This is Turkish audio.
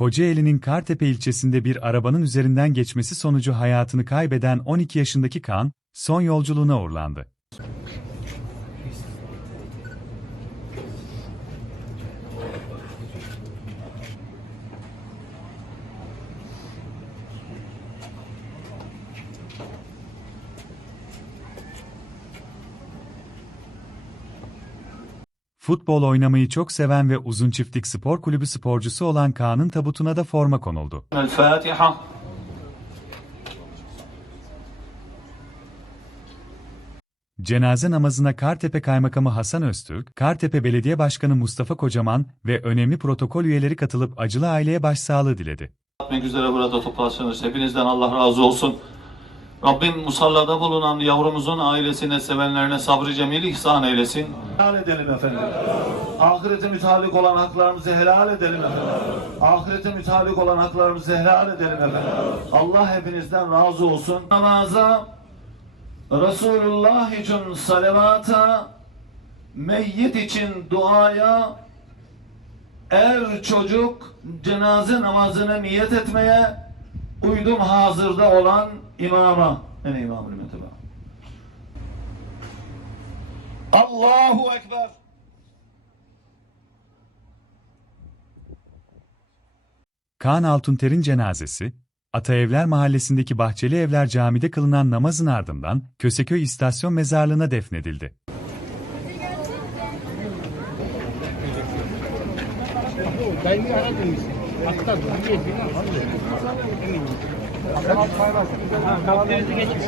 Kocaeli'nin Kartepe ilçesinde bir arabanın üzerinden geçmesi sonucu hayatını kaybeden 12 yaşındaki Kaan, son yolculuğuna uğurlandı. futbol oynamayı çok seven ve uzun çiftlik spor kulübü sporcusu olan Kaan'ın tabutuna da forma konuldu. El Fatiha. Cenaze namazına Kartepe Kaymakamı Hasan Öztürk, Kartepe Belediye Başkanı Mustafa Kocaman ve önemli protokol üyeleri katılıp acılı aileye başsağlığı diledi. Atmak üzere burada toplaşıyoruz. Hepinizden Allah razı olsun. Rabbim musallada bulunan yavrumuzun ailesine, sevenlerine sabrı cemil ihsan eylesin. Helal edelim efendim. Ahirete mütalik olan haklarımızı helal edelim efendim. Ahirete mütalik olan haklarımızı helal edelim efendim. Allah hepinizden razı olsun. Namaza, Resulullah için salavata, meyyit için duaya, er çocuk cenaze namazına niyet etmeye uydum hazırda olan imama. Ne imam hürmetine. Allahu Ekber. Kaan Altunter'in cenazesi, Ataevler Mahallesi'ndeki Bahçeli Evler Camii'de kılınan namazın ardından Köseköy İstasyon Mezarlığı'na defnedildi. Daimi aradın mısın? Hatta Türkiye Kaptenizi geçmiş.